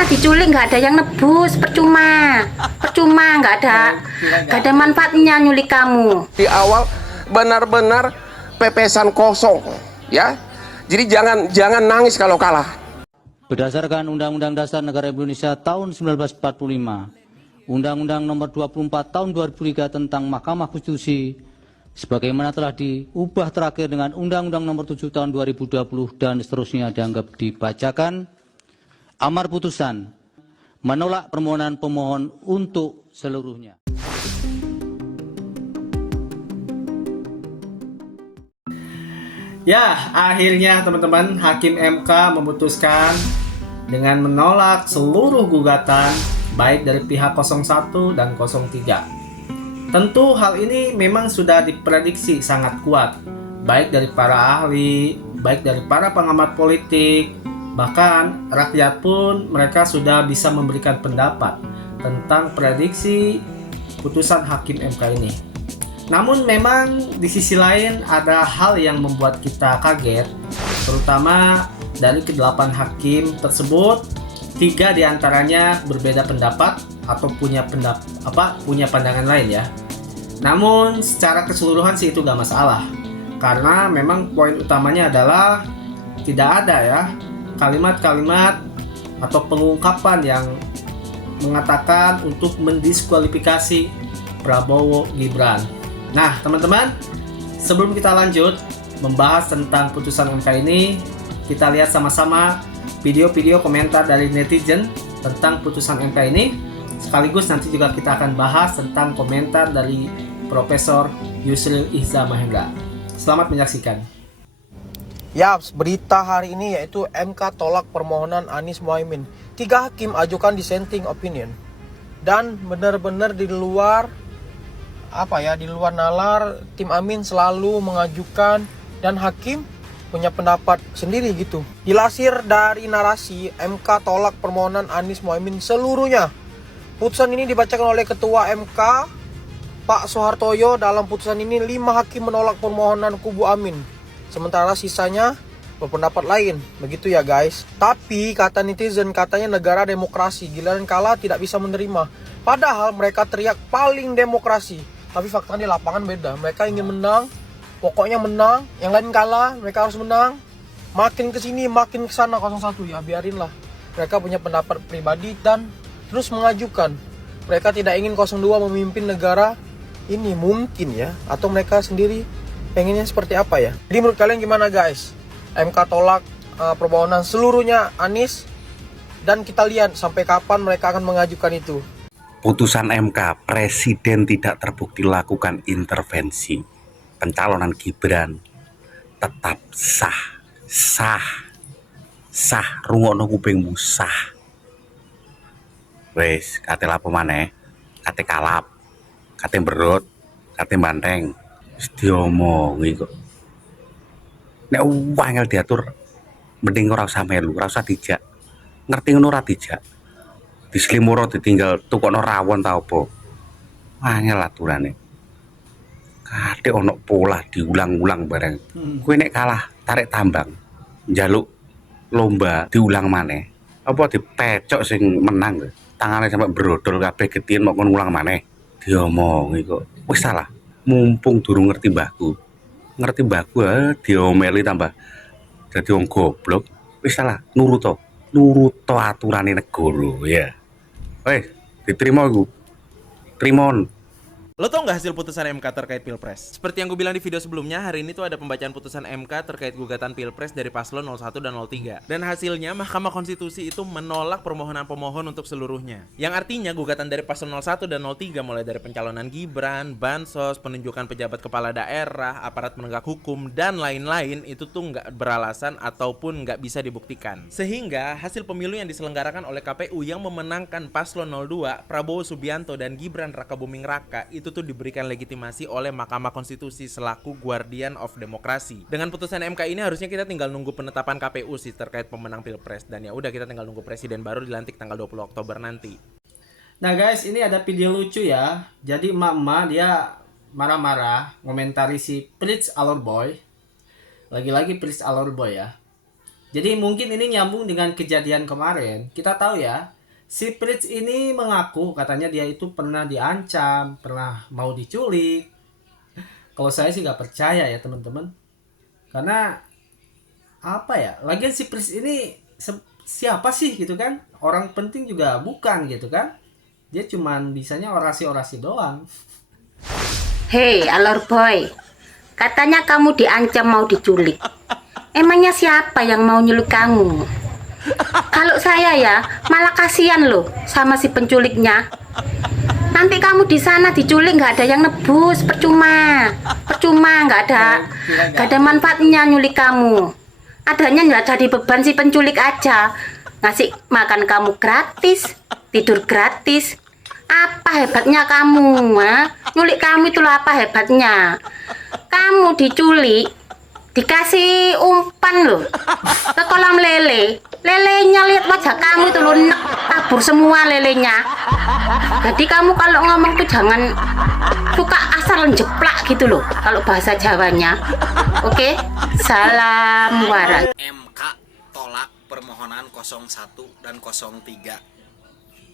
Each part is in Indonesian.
sana diculik nggak ada yang nebus, percuma, percuma, nggak ada manfaatnya nyulik kamu. Di awal benar-benar pepesan kosong, ya. Jadi jangan nangis kalau kalah. Berdasarkan Undang-Undang Dasar Negara Indonesia tahun 1945, Undang-Undang Nomor 24 tahun 2003 tentang Mahkamah Konstitusi, sebagaimana telah diubah terakhir dengan Undang-Undang Nomor 7 tahun 2020 dan seterusnya dianggap dibacakan. Amar putusan menolak permohonan pemohon untuk seluruhnya. Ya, akhirnya teman-teman, Hakim MK memutuskan dengan menolak seluruh gugatan baik dari pihak 01 dan 03. Tentu hal ini memang sudah diprediksi sangat kuat, baik dari para ahli, baik dari para pengamat politik, bahkan rakyat pun mereka sudah bisa memberikan pendapat tentang prediksi putusan Hakim MK ini. Namun memang di sisi lain ada hal yang membuat kita kaget, terutama dari ke-8 hakim tersebut, 3 diantaranya berbeda pendapat atau punya pandangan lain ya. Namun secara keseluruhan sih itu gak masalah, karena memang poin utamanya adalah tidak ada ya kalimat-kalimat atau pengungkapan yang mengatakan untuk mendiskualifikasi Prabowo Gibran. Nah teman-teman, sebelum kita lanjut membahas tentang putusan MK ini, kita lihat sama-sama video-video komentar dari netizen tentang putusan MK ini. Sekaligus nanti juga kita akan bahas tentang komentar dari Profesor Yusril Iza Mahendra. Selamat menyaksikan. Ya, berita hari ini yaitu MK tolak permohonan Anies Mohaimin. 3 hakim ajukan dissenting opinion. Dan benar-benar di luar nalar, tim Amin selalu mengajukan dan hakim punya pendapat sendiri gitu. Dilansir dari narasi, MK tolak permohonan Anies Mohaimin seluruhnya. Putusan ini dibacakan oleh Ketua MK Pak Soehartoyo. Dalam putusan ini 5 hakim menolak permohonan kubu Amin, sementara sisanya berpendapat lain. Begitu ya guys. Tapi kata netizen, katanya negara demokrasi, giliran kalah tidak bisa menerima. Padahal mereka teriak paling demokrasi, tapi faktanya di lapangan beda. Mereka ingin menang, pokoknya menang, yang lain kalah, mereka harus menang. Makin kesini, makin kesana 01, ya biarinlah. Mereka punya pendapat pribadi dan terus mengajukan. Mereka tidak ingin 02 memimpin negara ini, mungkin ya. Atau mereka sendiri pengennya seperti apa ya. Jadi menurut kalian gimana guys? MK tolak permohonan seluruhnya Anies, dan kita lihat sampai kapan mereka akan mengajukan itu. Putusan MK, Presiden tidak terbukti lakukan intervensi. Pencalonan Gibran tetap sah, rungokno kupingmu sah. Wes, kate lapo maneh, kate kalap, kate berut, kate banteng, wis diomongi kok. Nek wangel diatur, mending ora usah melu, ora usah dijak. Ngerti ngono ora dijak. Dislimuro ditinggal tukokno rawon ta apa. Wangel aturane. Kadek ono pola diulang-ulang bareng. Kowe nek kalah tarik tambang, njaluk lomba diulang maneh. Apa dipecok sing menang? Tangane sampai brodol kabeh getien mok kon ulang maneh. Diomongi kok. Wis salah. Mumpung durung ngerti mbahku. Ngerti mbahku diomeli tambah dadi wong goblok. Wis salah, nurut to aturane negara ya. Wes, diterima iku. Trimon. Lo tau nggak hasil putusan MK terkait Pilpres? Seperti yang gue bilang di video sebelumnya, hari ini tuh ada pembacaan putusan MK terkait gugatan Pilpres dari paslon 01 dan 03. Dan hasilnya Mahkamah Konstitusi itu menolak permohonan pemohon untuk seluruhnya. Yang artinya gugatan dari paslon 01 dan 03 mulai dari pencalonan Gibran, bansos, penunjukan pejabat kepala daerah, aparat penegak hukum, dan lain-lain itu tuh nggak beralasan ataupun nggak bisa dibuktikan. Sehingga hasil pemilu yang diselenggarakan oleh KPU yang memenangkan paslon 02, Prabowo Subianto dan Gibran Rakabuming Raka itu tuh diberikan legitimasi oleh Mahkamah Konstitusi selaku guardian of demokrasi. Dengan putusan MK ini harusnya kita tinggal nunggu penetapan KPU sih terkait pemenang Pilpres, dan ya udah kita tinggal nunggu presiden baru dilantik tanggal 20 Oktober nanti. Nah guys, ini ada video lucu ya. Jadi emak-emak dia marah-marah ngomentari si Prince Alor Boy. Lagi-lagi Prince Alor Boy ya. Jadi mungkin ini nyambung dengan kejadian kemarin. Kita tahu ya, si Pritz ini mengaku katanya dia itu pernah diancam, pernah mau diculik. Kalau saya sih nggak percaya ya teman-teman. Karena apa ya? Lagian si Pritz ini siapa sih gitu kan? Orang penting juga bukan gitu kan? Dia cuman bisanya orasi-orasi doang. Hei, alor boy. Katanya kamu diancam mau diculik. Emangnya siapa yang mau nyulik kamu? Kalau saya ya, malah kasihan loh sama si penculiknya. Nanti kamu di sana diculik nggak ada yang nebus, percuma nggak ada manfaatnya nyulik kamu. Adanya nggak jadi beban si penculik aja, ngasih makan kamu gratis, tidur gratis. Apa hebatnya kamu, ha? Nyulik kamu itulah apa hebatnya? Kamu diculik, dikasih umpan loh ke kolam lelenya, lihat wajah kamu itu loh, tabur semua lelenya. Jadi kamu kalau ngomong tuh jangan suka asal jeplak gitu loh kalau bahasa Jawanya. Oke, salam waras. MK tolak permohonan 01 dan 03.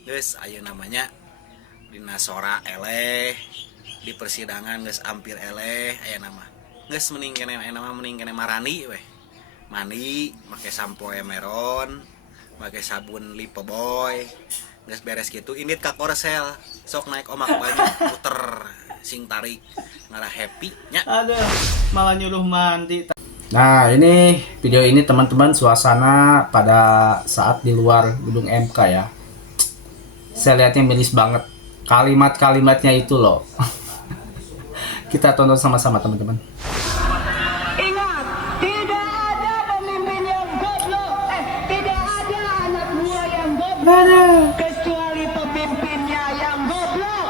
Guys, ayo namanya di nasora eleh, di persidangan guys hampir eleh aya nama. Guys mending kene marani weh. Mandi pakai sampo emeron, pakai sabun lipo boy. Guys beres gitu indit ka korsel. Sok naik omak banyak puter sing tarik ngarah happy nya. Aduh, malah nyuruh mandi. Nah, ini video ini teman-teman suasana pada saat di luar gedung MK ya. Saya lihatnya miris banget. Kalimat-kalimatnya itu loh. Kita tonton sama-sama teman-teman. Ingat, tidak ada pemimpin yang goblok. Tidak ada anak buah yang goblok. Kecuali pemimpinnya yang goblok.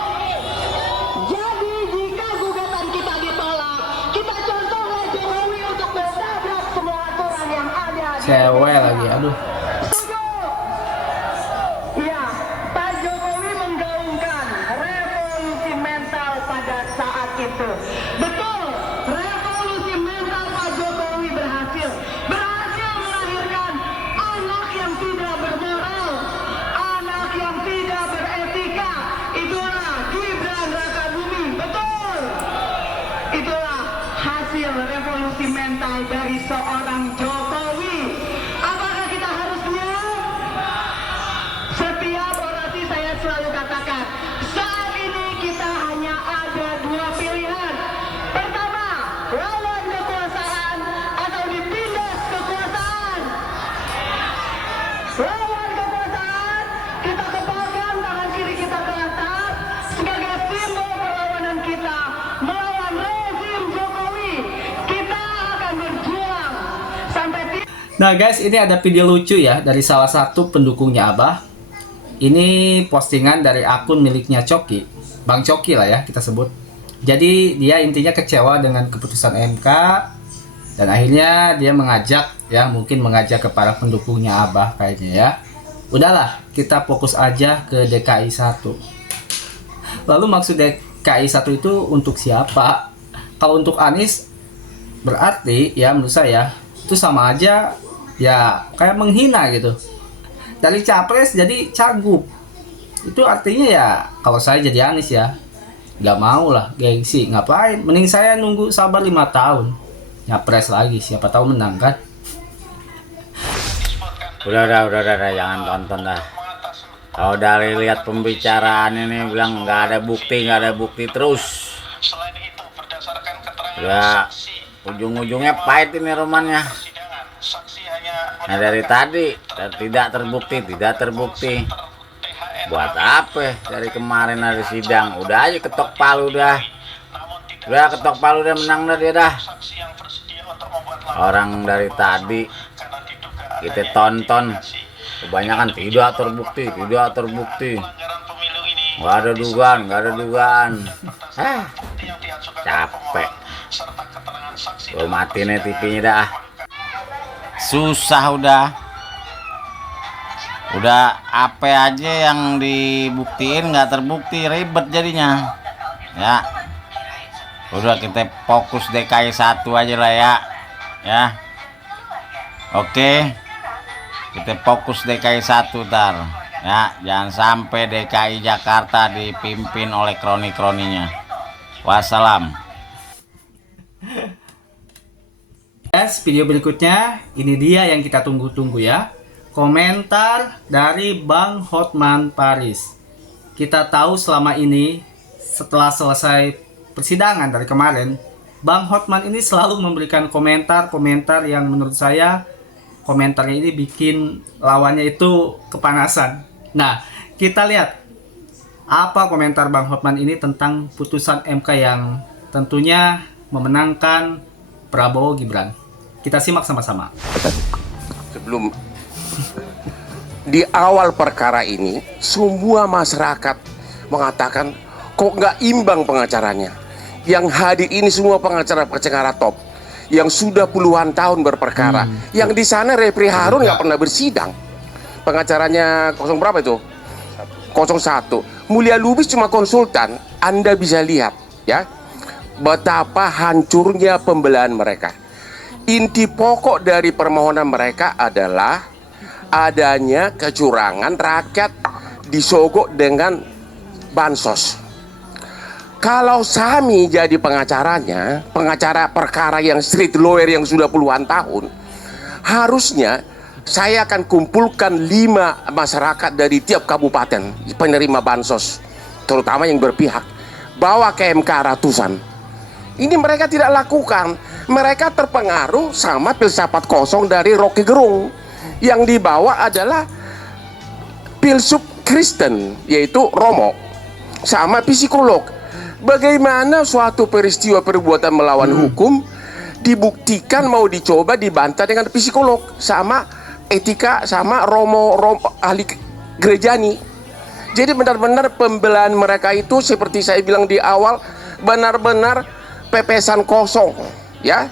Jadi jika gugatan kita ditolak, kita contohlah Jokowi untuk menabrak semua aturan yang ada. Cewek lagi, aduh. Ya, Pak Jokowi menggaungkan revolusi mental pada saat itu. Betul, revolusi mental Pak Jokowi berhasil melahirkan anak yang tidak bermoral, anak yang tidak beretika. Itulah Gibran Rakabuming. Betul, itulah hasil revolusi mental dari seorang Jokowi. Apakah kita harusnya? Setiap orasi saya selalu katakan, saat ini kita hanya ada dua pilihan. Pertama, lawan kekuasaan atau ditindas kekuasaan. Lawan kekuasaan, kita kepalkan tangan kiri kita ke atas sebagai simbol perlawanan kita melawan rezim Jokowi. Kita akan berjuang sampai Nah guys, ini ada video lucu ya dari salah satu pendukungnya Abah. Ini postingan dari akun miliknya Coki, Bang Coki lah ya kita sebut. Jadi dia intinya kecewa dengan keputusan MK dan akhirnya dia mungkin mengajak kepada pendukungnya Abah kayaknya ya. Udahlah, kita fokus aja ke DKI 1. Lalu maksud DKI 1 itu untuk siapa? Kalau untuk Anies berarti ya menurut saya itu sama aja ya kayak menghina gitu. Dari capres jadi cagup. Itu artinya ya kalau saya jadi Anies ya nggak mau lah gengsi, ngapain? Mending saya nunggu sabar 5 tahun nyapres lagi, siapa tahu menang kan. Udah, jangan tonton dah. Kalau dari lihat pembicaraan ini bilang nggak ada bukti terus. Ya ujung-ujungnya pahit ini romannya. Nah dari tadi tidak terbukti. Buat apa? Dari kemarin ada sidang, udah aja ketok palu dah. Udah ketok palu udah menang dah dia dah. Orang dari tadi kita tonton kebanyakan tidak terbukti. Nggak ada dugaan. Capek. Gue matiin nih TV-nya dah. Susah udah apa aja yang dibuktiin nggak terbukti, ribet jadinya ya. Udah kita fokus DKI 1 aja lah ya. Oke, kita fokus DKI 1 tar. Ya, jangan sampai DKI Jakarta dipimpin oleh kroni-kroninya. Wassalam. Guys, video berikutnya ini dia yang kita tunggu-tunggu ya. Komentar dari Bang Hotman Paris. Kita tahu selama ini setelah selesai persidangan dari kemarin, Bang Hotman ini selalu memberikan komentar-komentar yang menurut saya komentarnya ini bikin lawannya itu kepanasan. Nah, kita lihat apa komentar Bang Hotman ini tentang putusan MK yang tentunya memenangkan Prabowo Gibran. Kita simak sama-sama. Sebelum di awal perkara ini, semua masyarakat mengatakan kok nggak imbang pengacaranya. Yang hadir ini semua pengacara-pengacara top yang sudah puluhan tahun berperkara. Yang di sana Refri Harun nggak pernah bersidang. Pengacaranya 0 berapa itu? 01. Mulia Lubis cuma konsultan. Anda bisa lihat ya betapa hancurnya pembelaan mereka. Inti pokok dari permohonan mereka adalah adanya kecurangan, rakyat disogok dengan bansos. Kalau Sami jadi pengacaranya, pengacara perkara yang street lawyer yang sudah puluhan tahun, harusnya saya akan kumpulkan 5 masyarakat dari tiap kabupaten penerima bansos, terutama yang berpihak, bawa ke MK ratusan. Ini mereka tidak lakukan. Mereka terpengaruh sama filsafat kosong dari Rocky Gerung. Yang dibawa adalah filsuf Kristen, yaitu Romo, sama psikolog. Bagaimana suatu peristiwa perbuatan melawan hukum dibuktikan mau dicoba dibantah dengan psikolog sama etika sama Romo ahli gerejani. Jadi benar-benar pembelaan mereka itu seperti saya bilang di awal, benar-benar pepesan kosong ya.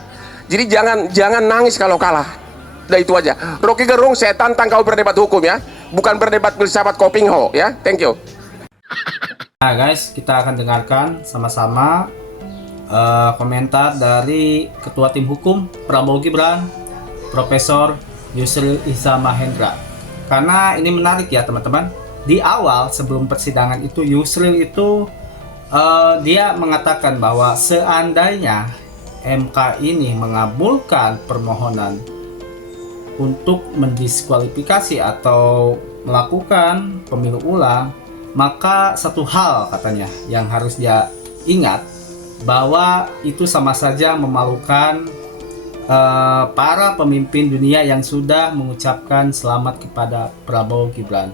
Jadi jangan nangis kalau kalah. Udah itu aja. Rocky Gerung, saya tantang kau berdebat hukum ya, bukan berdebat filsafat Kopingho ya. Thank you. Nah guys, kita akan dengarkan sama-sama komentar dari Ketua Tim Hukum Prabowo Gibran, Profesor Yusril Iza Mahendra. Karena ini menarik ya teman-teman. Di awal sebelum persidangan itu Yusril itu dia mengatakan bahwa seandainya MK ini mengabulkan permohonan untuk mendiskualifikasi atau melakukan pemilu ulang, maka satu hal katanya yang harus dia ingat, bahwa itu sama saja memalukan para pemimpin dunia yang sudah mengucapkan selamat kepada Prabowo Gibran.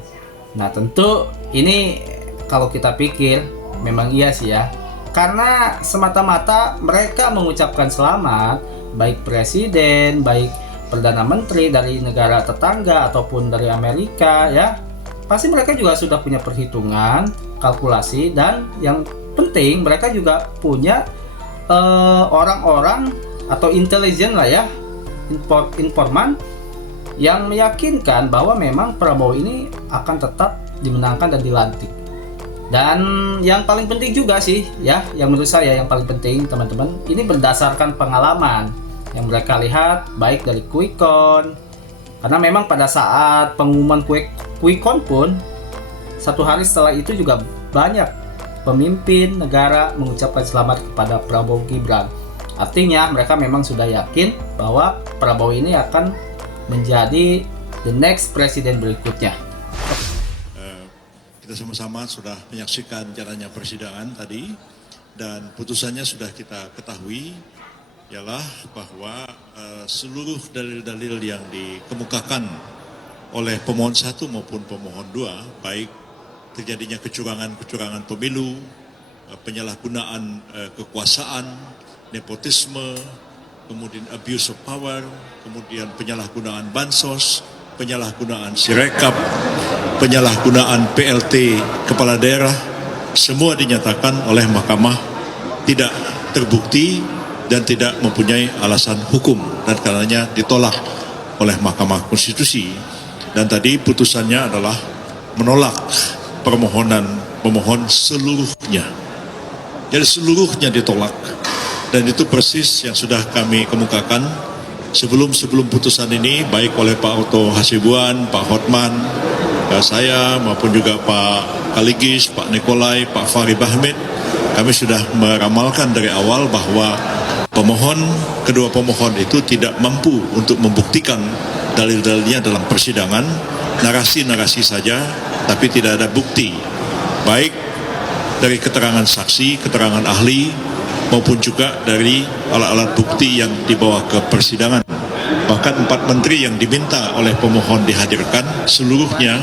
Nah tentu ini kalau kita pikir memang iya sih ya, karena semata-mata mereka mengucapkan selamat, baik presiden, baik perdana menteri dari negara tetangga ataupun dari Amerika ya, pasti mereka juga sudah punya perhitungan, kalkulasi, dan yang penting mereka juga punya orang-orang atau intelijen lah ya, informan yang meyakinkan bahwa memang Prabowo ini akan tetap dimenangkan dan dilantik. Dan yang paling penting juga sih ya, yang menurut saya yang paling penting teman-teman, ini berdasarkan pengalaman yang mereka lihat baik dari Quick Count, karena memang pada saat pengumuman Quick Count pun satu hari setelah itu juga banyak pemimpin negara mengucapkan selamat kepada Prabowo Gibran. Artinya mereka memang sudah yakin bahwa Prabowo ini akan menjadi the next presiden berikutnya. Kita sama-sama sudah menyaksikan jalannya persidangan tadi, dan putusannya sudah kita ketahui, ialah bahwa seluruh dalil-dalil yang dikemukakan oleh pemohon 1 maupun pemohon 2, baik terjadinya kecurangan pemilu, penyalahgunaan kekuasaan, nepotisme, kemudian abuse of power, kemudian penyalahgunaan bansos, penyalahgunaan sirekap, penyalahgunaan PLT kepala daerah, semua dinyatakan oleh mahkamah tidak terbukti dan tidak mempunyai alasan hukum, dan karenanya ditolak oleh Mahkamah Konstitusi. Dan tadi putusannya adalah menolak permohonan pemohon seluruhnya. Jadi seluruhnya ditolak, dan itu persis yang sudah kami kemukakan sebelum putusan ini baik oleh Pak Otto Hasibuan, Pak Hotman, saya maupun juga Pak Kaligis, Pak Nikolai, Pak Fahri Bahmid, kami sudah meramalkan dari awal bahwa kedua pemohon itu tidak mampu untuk membuktikan dalil-dalilnya dalam persidangan, narasi-narasi saja, tapi tidak ada bukti, baik dari keterangan saksi, keterangan ahli, maupun juga dari alat-alat bukti yang dibawa ke persidangan. Bahkan 4 menteri yang diminta oleh pemohon dihadirkan, seluruhnya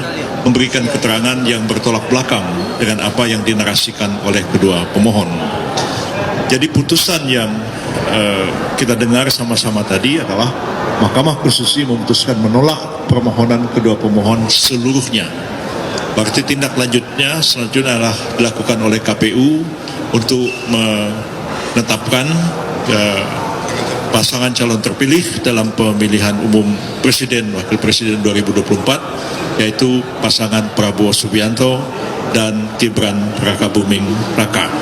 memberikan keterangan yang bertolak belakang dengan apa yang dinarasikan oleh kedua pemohon. Jadi putusan yang kita dengar sama-sama tadi adalah Mahkamah Konstitusi memutuskan menolak permohonan kedua pemohon seluruhnya. Berarti tindak lanjutnya selanjutnya adalah dilakukan oleh KPU untuk menetapkan pasangan calon terpilih dalam pemilihan umum Presiden Wakil Presiden 2024, yaitu pasangan Prabowo Subianto dan Gibran Rakabuming Raka.